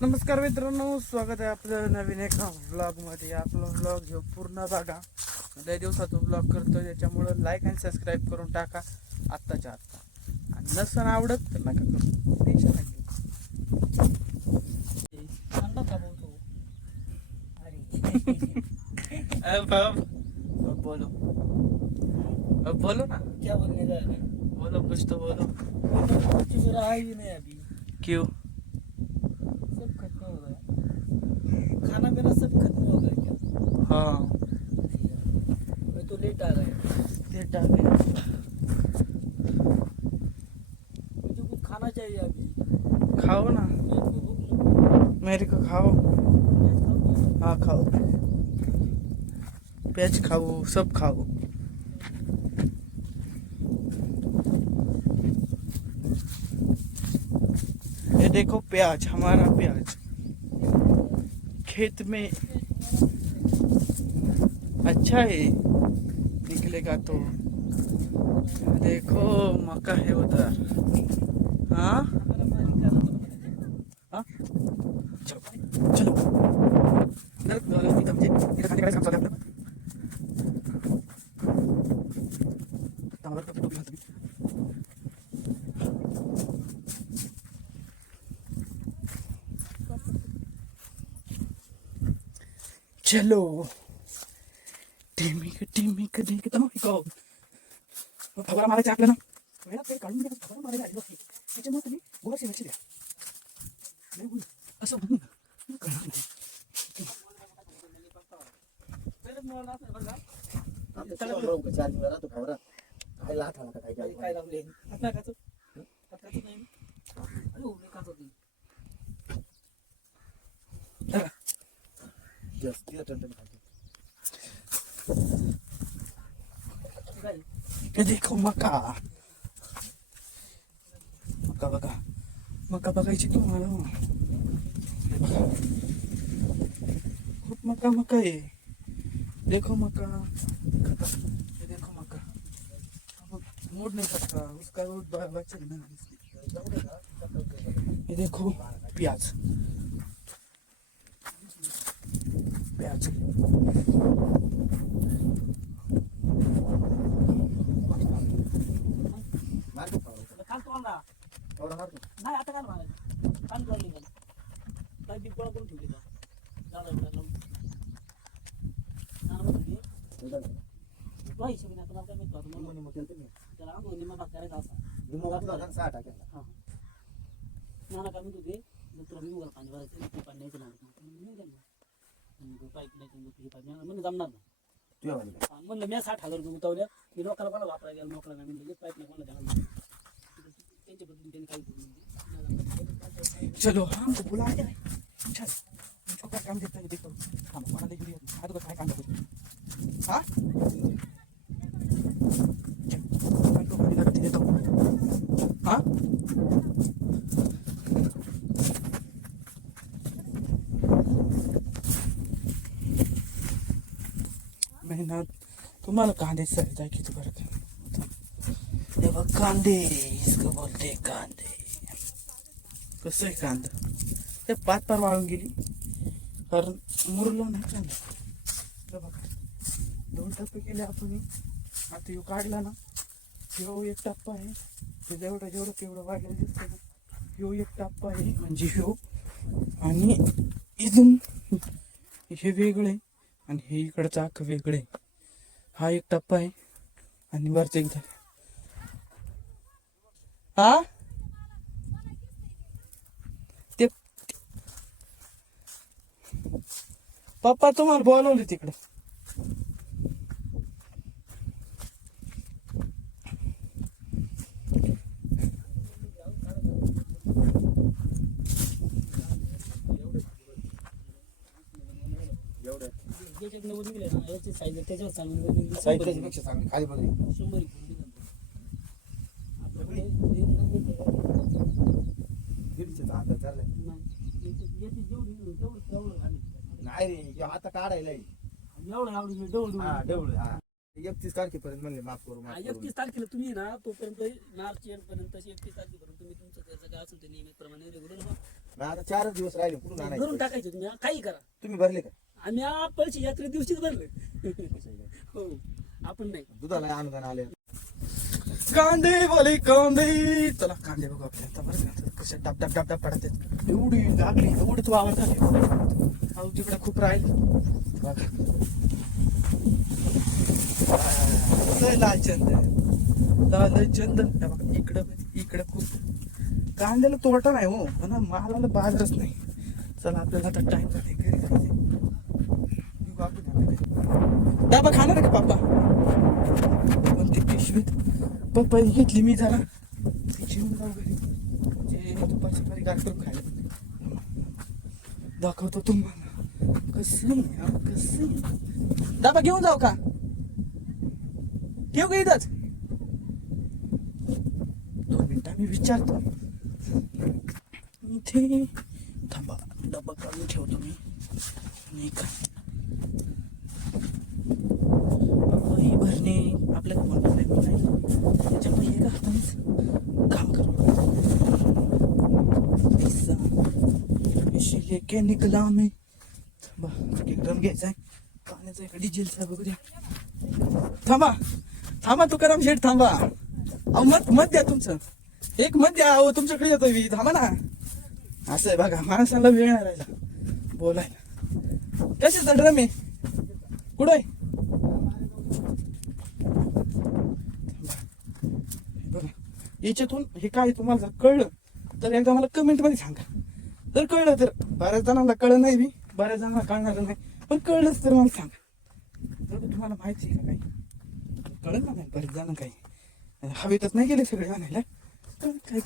नमस्कार मित्रांनो, स्वागत आहे आपलं नवीन एका व्लॉगमध्ये. आपला व्लॉग हे पूर्ण बघा. लय दिवसातून व्लॉग करतो, त्याच्यामुळं लाईक आणि सबस्क्राईब करून टाका आत्ताच्या आत्ता. आणि नसन आवडत तर नका करू, टेन्शन नाही बोलो बोलो ना, क्या बोलने जा रहे हैं? बोलो कुछ तो बोलो. कुछ बुरा है ही नहीं अभी, क्यों? सब खत्म हो गया, खाना पीना सब खत्म हो गया क्या? हाँ, मैं तो लेट आ गया, लेट आ गया. मुझे कुछ खाना चाहिए अभी, खाओ ना, पेट में भूख लगी मेरे को खाओ. है, खाओ। हाँ खाओ, प्याज खाओ, सब खाओ. ये देखो प्याज, हमारा प्याज खेत में अच्छा है, निकलेगा तो. देखो मक्का है उधर. हाँ हमारा मालिक का नंबर बता। हाँ, चलो चलो. इधर खाने का काम चालू है आपलं. तांबडा कपडे टोपी घालतो मी. चलो टिमिक टिमिक देखता हूँ को फवारा मारायचं आपल्याला. वेळा ते काढून घ्या, फवारा मारायला आलो आहे. त्याच्यामुळे तुम्ही गोळाची लक्ष द्या. नाही बोल असं म्हणू नका. कळलं नाही. काय लावले? आता काचं? आता काचं नाही? अरे मी काचं होती. चला. काय? ये देखो मका. मका बघा, मका बघायची तुम्हाला. हे बघा, खूप मका मका आहे. देखो मका, ये देखो मका. अब मोड़ नहीं सकता उसका, वो बच्चे ना. ये देखो प्याज, प्याज. काल तोंडा नाही, आता काय मारायचं? काल तोंडली का? काय बी गोळा करून ठेवली का? झालं एवढं लावून. नाना म्हणते, तो हिशोबी नाही, तुम्हाला काय माहित होतं म्हणून. त्याला आंघोळ निम्मा भाग करायचा असा. हा. नाना काय म्हणत होते, मग तुला विमुगाला पाणी भरायचं, ते पाणी न्यायचं नाही. पाईप नाही तुझी पाईप नाही म्हणजे जमणार ना. म्हणलं मी 60,000 रुपये गुतवल्या, मी लोकांना कोणाला वापरायला गेलो, नोकराला नाही म्हणलं पाईप नाही कोणाला द्यायला. त्यांच्या बद्दल त्यांनी काही बोलून चलो हमको बुला के चल. तुमको क्या काम देता है देखो. हम बड़ा लेके दिया हाथ को काय काम करतो. हाँ चल तो गाड़ी लगा देता हूँ. हाँ मेहनत तुम्हाला कांदे सर जाय किती बरं का. हे बघ कांदे, इसको बोलते कांदे. कसं आहे कांदा, ते पार वाळून गेली कारण मुरलो नाही कांदा. हे बघा 2 टप्पे केले आपण. आता ह्यो काढला ना, ह्यो एक टप्पा आहे. ते जेवढं तेवढं वाढलेलं दिसतं ना, ह्यो एक टप्पा आहे म्हणजे ह्यो. आणि इथून हे वेगळे आणि हे इकडचं अख्खं वेगळे. हा एक टप्पा आहे आणि वरचं एकदा. हा ते पप्पा तुम्हाला बोलवले तिकडे. ज्याच्यात नव्वद निघले ना, याची साईज त्याच्यावर चांगली निघली. साहित्यापेक्षा चांगली खाली बघ. 100 आपल्याकडे दीडशेचा अंदाज चाललाय. याची जेवढं झाली नाही रे, आता काढायला एवढं आवडी डवळ. हा डवळ. हा 31 तारखेपर्यंत म्हणले माफ करू. 31 तारखेला तुम्ही ना तोपर्यंत मार्च एंड पर्यंत 31 तारखेपर्यंत तुम्ही तुमचं सगळं असेल ते नियमितप्रमाणे रेग्युलर आता 4 दिवस राहिले कुठून भरून आणायचं टाकायचे तुम्ही काही करा. तुम्ही भरले का आम्ही आपलची यात्रे दिवशीच भरले. हो आपण नाही. दुधाला अनुदान आले कांदे वाले कांदे. चला कांदे बघू आपल्या आता बरं का कसे टाप टाप टाप टाप पडत आहेत. एवढी लागली एवढीच वावर झाली. अहो तिकडे खूप राहील बघा. लय लाल चंदन लाल चंदन. हे बघा इकडं खूप कांद्याला तोटा नाही हो पण मालाला बाजारच नाही. चला आपल्याला आता टाइम झाले घरी जायचे. निघू आपण आता घरी. डबा खाणार आहे का पप्पा? पण ती पिशवी पप्पा घेतली मी जरा जेवून जाऊ घरी. जे दुपारची घरी गार करून खायला दाखवतो तुम्हाला कसं डबा घेऊन जाऊ का? घेऊ का इथंच? 2 मिनिटं मी विचारतो. इथे थांबा डबा काढून ठेवतो मी. नाही का पपई भरणे आपल्याला म्हणत नाही त्याच्यामुळे हे का हातानेच काम करू. लेके निकला मी. थांबा एक ड्रम घ्यायचा आहे पाण्याचा एका डिझेलचा वगैरे. थांबा तुकाराम शेठ थांबा. अहो मत द्या तुमचं. एक मत द्या. अहो तुमच्याकडे येतो मी. थांबा ना. असं आहे बघा माणसाला वेळ नाही राहिला बोलायला. कशाचा ड्रम आहे कुठं आहे? बघा याच्यातून हे काय तुम्हाला जर कळलं तर एकदा मला कमेंट मध्ये सांगा. जर कळलं तर बऱ्याच जणांना कळलं नाही. मी बऱ्याच जणांना कळणार नाही पण कळलंच तर मला सांगा. जर तुम्हाला माहिती आहे का काही कळलं ना नाही बरेच जण काही हवेतच नाही गेले सगळे आणायला. काय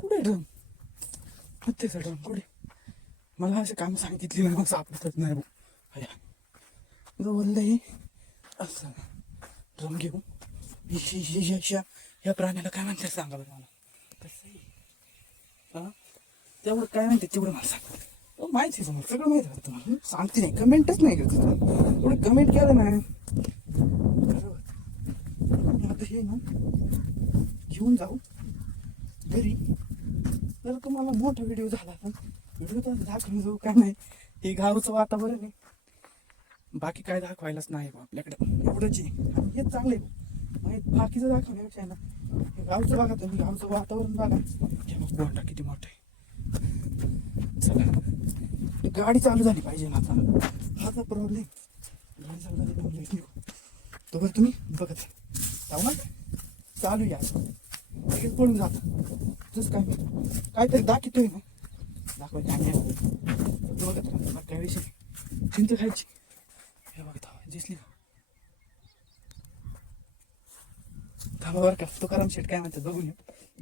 कुठे ड्रम त्याचा ड्रम कुठे? मला असे काम सांगितली ना मग सापडतच नाही भाऊ. बोललंय असं ड्रम घेऊ. या प्राण्याला काय म्हणतात सांगा बरं मला. कसं तेवढं काय म्हणते तेवढं मला सांग. माहिती आहे तुम्हाला सगळं माहिती आहे तुम्हाला. सांगते नाही कमेंटच नाही करत तुम्हाला. थोडं कमेंट केलं ना आता हे ना घेऊन जाऊ घरी. तर तुम्हाला मोठा व्हिडिओ झाला पण व्हिडिओ तर दाखवून जाऊ काय नाही. हे गावचं वातावरण आहे बाकी काय दाखवायलाच नाही आपल्याकडे. एवढंच आहे आणि हेच चांगलं आहे. बाकीचं दाखवण्यापेक्षा ना हे गावचं बघा तुम्ही. गावचं वातावरण बघा. हे बघ मोठा किती मोठा आहे. चला गाडी चालू झाली पाहिजे ना आता. हाचा प्रॉब्लेम. गाडी चालू झाली पाहिजे तोवर तुम्ही बघत जाऊ ना. चालू या लगेच पळून जात तसं काहीतरी दाखवतोय ना दाखवायचं आणि बघत काय विषय चिंता खायची. हे बघत दिसली का? थांबा बरं का तुकाराम शेठ काय म्हणतात बघून या.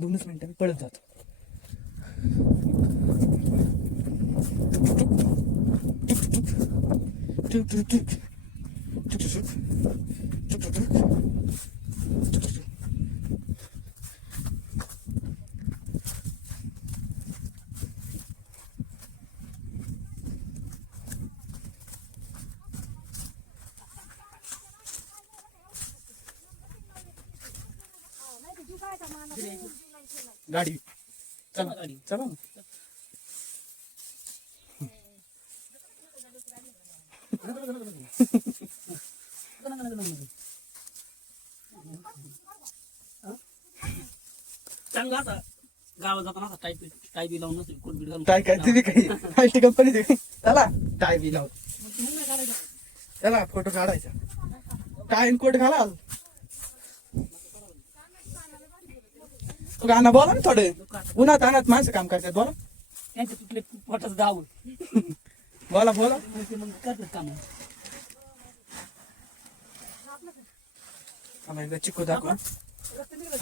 2च मिनिटं मी पळत जातो. गाडी चला गाडी. चला ना. चांगला असा गावात जाताना असा टाय बी लावून नसेल कोण बीड घालून. काय काय तुम्ही काही आय टी कंपनी चला टाय बी लाव. चला फोटो काढायचा. टाय कोट घालाल. गाणं बोला ना थोडे. उन्हात आणत माणसं काम करतात बोला. त्यांच्या तुटले पोटाच गाव बोला बोला. मग करतात काम. आम्ही एकदा चिकू दाखवा.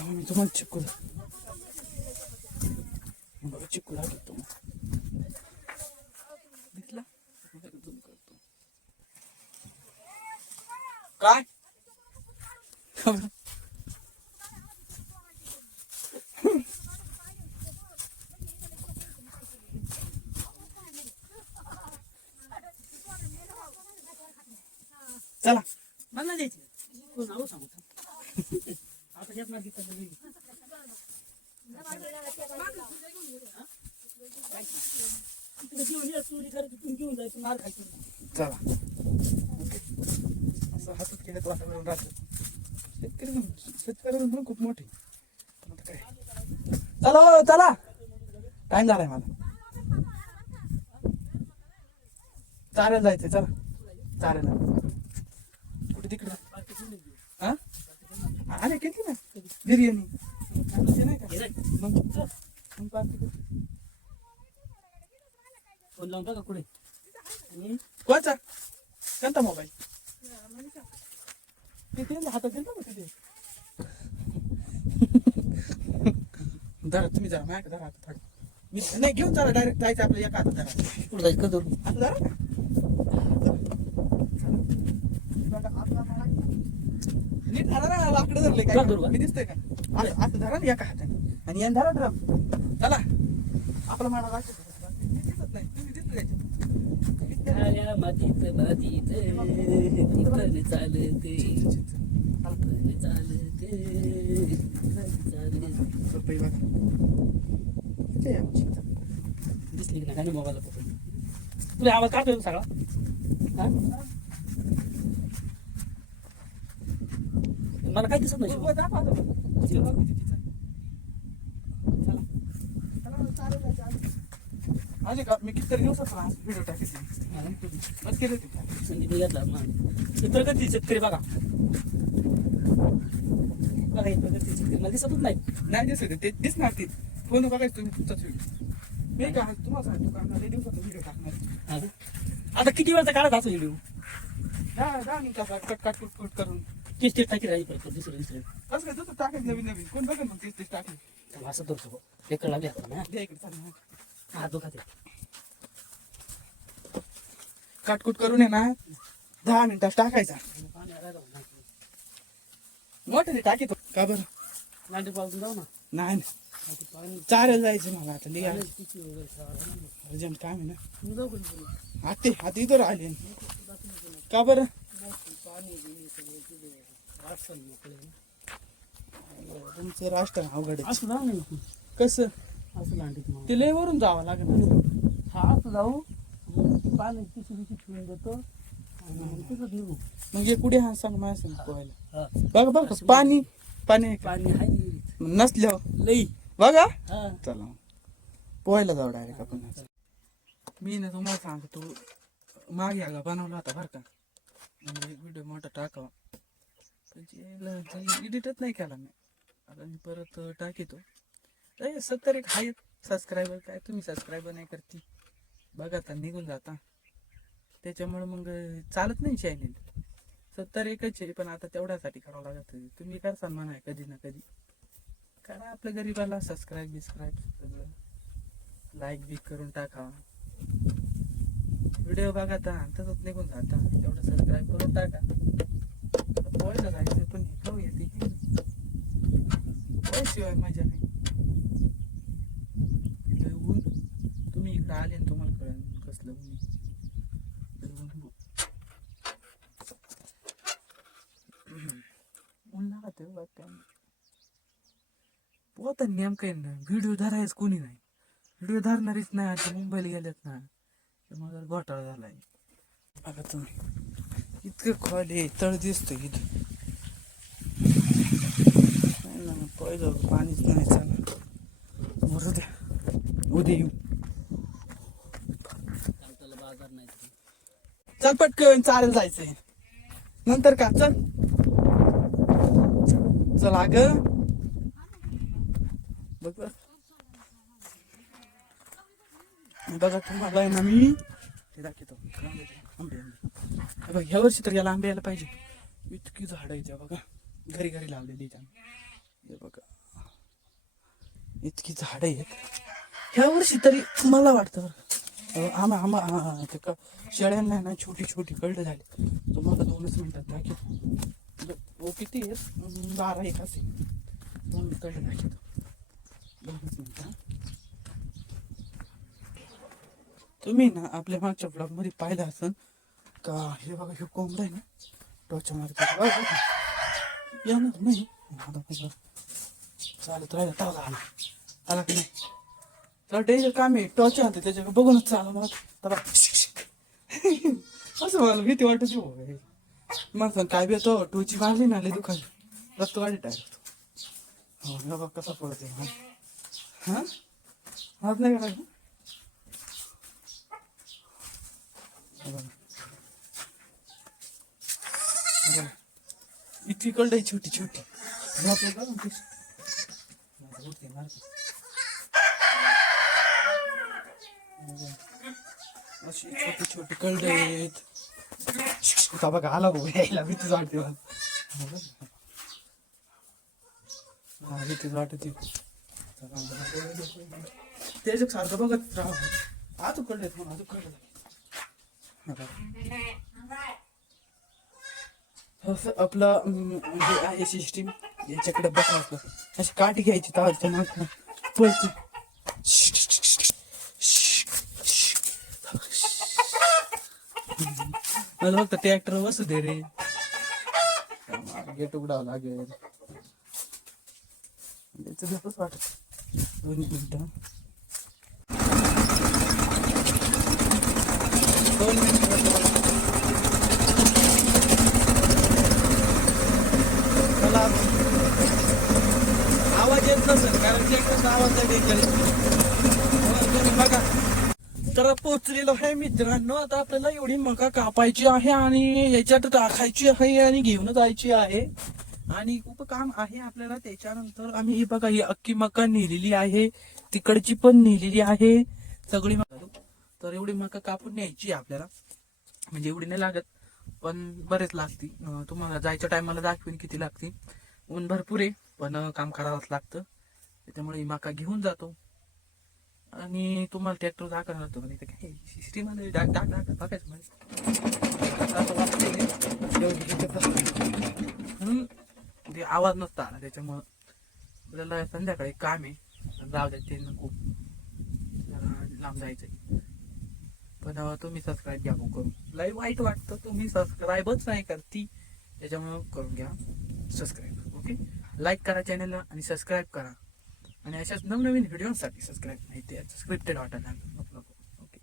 मी तुम्हाला चिकू बघा चिकू दाखवतो. दिसला काय चला मला द्यायची कोण नाव सांगू आता यात माझी तिकडे घेऊन ये, चोरी करायची, तुम्ही घेऊन जायचं, मार खायचं. चला ओके. असं हसत खेळत वातावरण राहतं. शेतकऱ्यावरून पण खूप मोठे. पण आता काय, चला हो, चला टाइम झालाय मला. चालेल जायचंय, चला चालेल. कुठे तिकडे हा अरे किती ना बिर्याणी नाही का मग पार्टी करू. फोन लावून टाका कुठे आणि कोणचा कोणता मोबाईल तिथे हातात दिला ना तिथे. धरा तुम्ही जरा माझ्या धरा आता थोडं मी नाही घेऊन चला डायरेक्ट जायचं आपल्या एका हातात धरा. कुठं जायचं का करू? आता धरा ना. नीट धरा ना लाकडं धरले का काय धरू का? मी दिसतंय का असं धरा ना एका हाताने आणि यान धरा ड्रम. चला आपला माडा लागतो मी दिसत नाही तुम्ही दिसत त्याच्यात. काळ्या मातीत मातीत इकडे चालते चालते चालते. रुपये बघा इथे आहे आमची. दिसली की नाही मोबाईल तुला आवाज काढतोय सगळा हा? मला काय दिसत नाही बघ, दाखवा आता. चिल बघ किती तिचं. चला. चला, चालेल, चालेल. आले का मी कितीतरी दिवसाचा व्हिडिओ टाकायचे बस केले होते. संगीत घेतला प्रगती शेतकरी बघा बघा हे प्रगती शेतकरी मला दिसतच नाही. नाही दिसत ते दिसणार ते फोन बघायचं तुम्ही तुमचाच व्हिडिओ. मी काय तुम्हाला सांगतो का लय दिवसाचा व्हिडिओ टाकणार. हा का? आता किती वेळचा काढत असं व्हिडिओ 10 मिनिटाचा कट करून तेच तेच टाकी राहील परत दुसरं दुसरं असं काय तसं टाकायचं नवीन नवीन कोण बघेल मग तेच टाकले. तर असं धरतो लेकर लागले आता ना द्या इकडे चालेल. हा दुखाते काटकुट करून आहे ना 10 मिनिटात टाकायचा. मोठे टाकी तो का बरं लांडी पासून जाऊ ना नाही पाणी चालेल जायचं मला आता लिहा किती अर्जंट काम आहे ना. मी जाऊ कधी आते आता इथं राहिले का बरं पाणी बिणी सगळं तिथे राशन मोकळे तुमचं राष्ट्र अवघड आहे. असं जाऊ नाही कसं असं लांडीत मग ते लय वरून जावं लागेल. हा असं जाऊ पाणी पिशी पिशी ठेवून देतो आणि तिथं निघू मग हे कुठे हा सांग मला सांग पोहायला हा बघा बघा पाणी पाणी आहे का? पाणी आहे विहिरीत. नसल्यावर लई बघा हा चला पोहायला जाऊ डायरेक्ट आपण. मी ना तुम्हाला सांगतो मागे आगा बनवला होता बरं का म्हणजे व्हिडिओ मोठा टाकावा एडिटच नाही केला मी. आता मी परत टाकितो. 70 एक आहेत सबस्क्रायबर काय तुम्ही सबस्क्रायबर नाही करती बघा आता निघून जाता त्याच्यामुळे मग चालत नाही चॅनेल. 70 एकच आहे पण आता तेवढ्यासाठी करावं लागत. तुम्ही करसाल म्हणा कधी ना कधी करा आपल्या गरीबाला सबस्क्राईब बिस्क्राईब सगळं लाईक बिक करून टाका. व्हिडिओ बघा तसंच निघून जाता तेवढं सबस्क्राईब करून टाका. पोहायला जायचं पण खाऊ येते शिवाय मजा नाही. इथं ऊन तुम्ही इकडं आले ना तुम्हाला कळेल कसलं ऊन आहे. ऊन लागत आहे बघ काय पोहता नेमकं आहे ना व्हिडिओ धरायच कोणी नाही. व्हिडिओ धरणारीच नाही आता मुंबईला गेल्यात ना त्यामुळे घोटाळा झालाय. बघा तुम्ही इतकं खोल आहे तळ दिसतो इथं पहिलं पाणीच नाही चालू. बरं द्या उद्या येऊ त्याला बाजार नाही तिथे. चल पटकन चालेल जायचंय नंतर का चल चल अग बघ बघा तुम्हाला आहे ना मी ते दाखवतो आंबे बघा ह्या वर्षी तर याला आंबे यायला पाहिजे. इतकी झाडं आहेत बघा घरी घरी लावलेली हे बघा इतकी झाडं आहेत ह्या वर्षी तरी मला वाटतं शेळ्यांना ना छोटी छोटी कळलं झाली. तुम्हाला 2च मिनिटात दाखवतो किती आहेत 12 असेल 2 कळलं दाखवतो 2च मिनिटं. तुम्ही ना आपल्या मागच्या ब्लॉग मध्ये पाहिलं असेल का हे बघा हे कोंबडा आहे ना टोचा मारतो येणार नाही चालत राहिला आला की नाही तर डेंजर काम आहे टॉर्च आणते त्याच्याकडे बघूनच चाला मला तर असं मला भीती वाटत मला सांग काय भेटतो टूची मारली ना लय दुखान रक्त वाढी डायरेक्ट हो बाबा कसा पडते हा हात नाही करायचं इतकी कळड आहे छोटी छोटी अशी छोटी छोटी कळड आहेत का बघा आला भाऊ यायला भीतीच वाटते मला हा भीतीच वाटते त्याच्या सारखं बघत राहा अजून कळले अजून कळलं असं आपलं जे आहे सिस्टीम याच्याकडे बघायचं अशी काठी घ्यायची तावायचं नाक पळते मला फक्त ट्रॅक्टर बसू दे रे गेट उघडावं लागेल याचं भेटच वाटत 2 मिनिटं 2 मिनिटं आवाज येत नसेल कारण ट्रॅक्टरचा आवाज बघा तर पोचलेलो आहे मित्रांनो आता आपल्याला एवढी मका कापायची आहे आणि याच्यात टाकायची आहे आणि घेऊन जायची आहे आणि खूप काम आहे आपल्याला त्याच्यानंतर आम्ही ही बघा ही अख्खी मका नेलेली आहे तिकडची पण नेलेली आहे सगळी मका तर एवढी मका कापून न्यायची आहे आपल्याला म्हणजे एवढी नाही लागत पण बरेच लागती तुम्हाला जायच्या टायमाला दाखवीन किती लागतील ऊन भरपूर आहे पण काम करावंच लागतं त्याच्यामुळे ही मका घेऊन जातो आणि तुम्हाला ट्रॅक्टर दाखवणार होतो पण इथे काय सिस्टीम आले डाक डाक डाक बघायचं म्हणून ते आवाज नसता आला त्याच्यामुळं आपल्याला संध्याकाळी काम आहे जाऊ द्या ते नको लांब जायचंय पण तुम्ही सबस्क्राईब घ्या करून लय वाईट वाटतं तुम्ही सबस्क्राईबच नाही करती त्याच्यामुळं करून घ्या सबस्क्राईब ओके लाईक करा चॅनलला आणि सबस्क्राईब करा आणि अशाच नवनवीन व्हिडिओसाठी सबस्क्राईब नाही ते स्क्रिप्टेड वाटायला नको ओके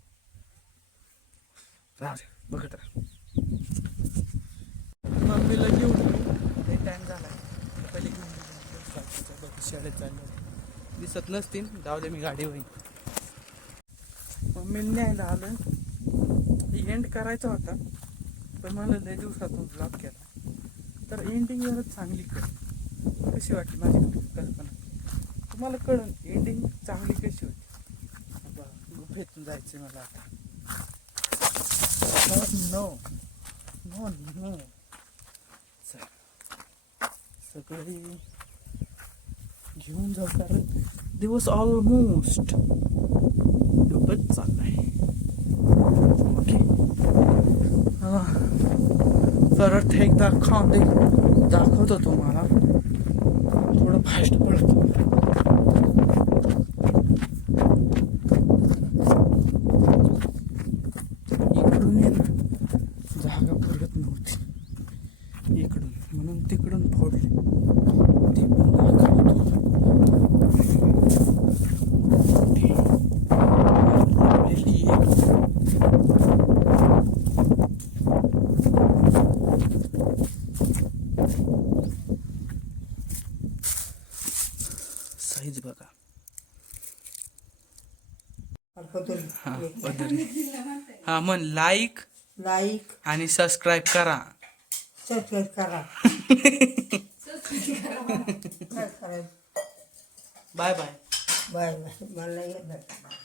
राहा बघत राहा मम्मीला घेऊन ते टाइम झाला पहिले घेऊन शाळेत चाललं दिसत नसतील जाऊ दे मी गाडी होईल मम्मीला न्यायला आलं एंड करायचा होता पण मला लय दिवसातून ब्लॉग केला तर एंडिंग जरा चांगली कर कशी वाटली माझी कल्पना तुम्हाला कळण एंडिंग चांगली कशी होती गुफेतून जायचं मला आता नो नो नो सगळे घेऊन जाऊ कारण दिवस ऑलमोस्ट डुबत चाललाय ओके परत एकदा खांदे दाखवतो तुम्हाला थोडं फास्ट पडतो इकडून ये ना जागा पडत नव्हती इकडून म्हणून तिकडून फोडले ते पण दाखवतो साईज बघा हा मन लाईक आणि सबस्क्राईब करा बाय बाय बाय बाय मला